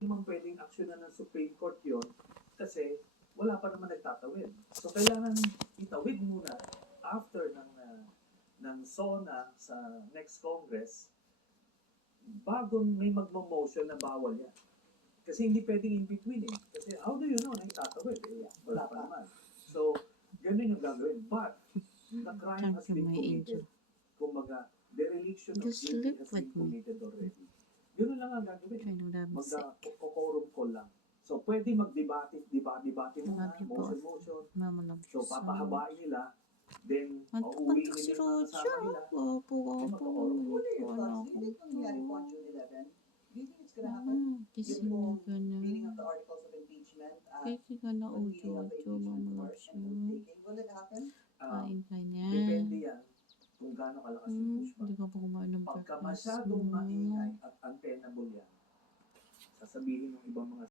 naman pwedeng aksyonan ng Supreme Court yun kasi wala pa naman nagtatawid. So kailangan itawid muna after ng SONA sa next Congress bago may magmo-motion na bawal yan. Kasi hindi pwedeng in between eh. Kasi how do you know na itatawid? Eh, wala pa naman. So, ganun yung gagawin. But, the crime has been committed. Kumbaga, dereliction of duty has been committed already. Ganun lang ang gagawin. Mag-quorum call lang. So, pwede mag-debate muna, motion. So, papahabain nila. Then, uuwi nila yung kasama nila. Mag-quorum call. Hindi ito nangyari po on June 11. Do you think it's gonna happen? Yung reading of the articles of impeachment at the reading of the impeachment court and taking. Will it happen? Depende yan kung gaano kalakas yung pushback. Pagka masyadong maingay at untenable yan, sasabihin ng ibang mga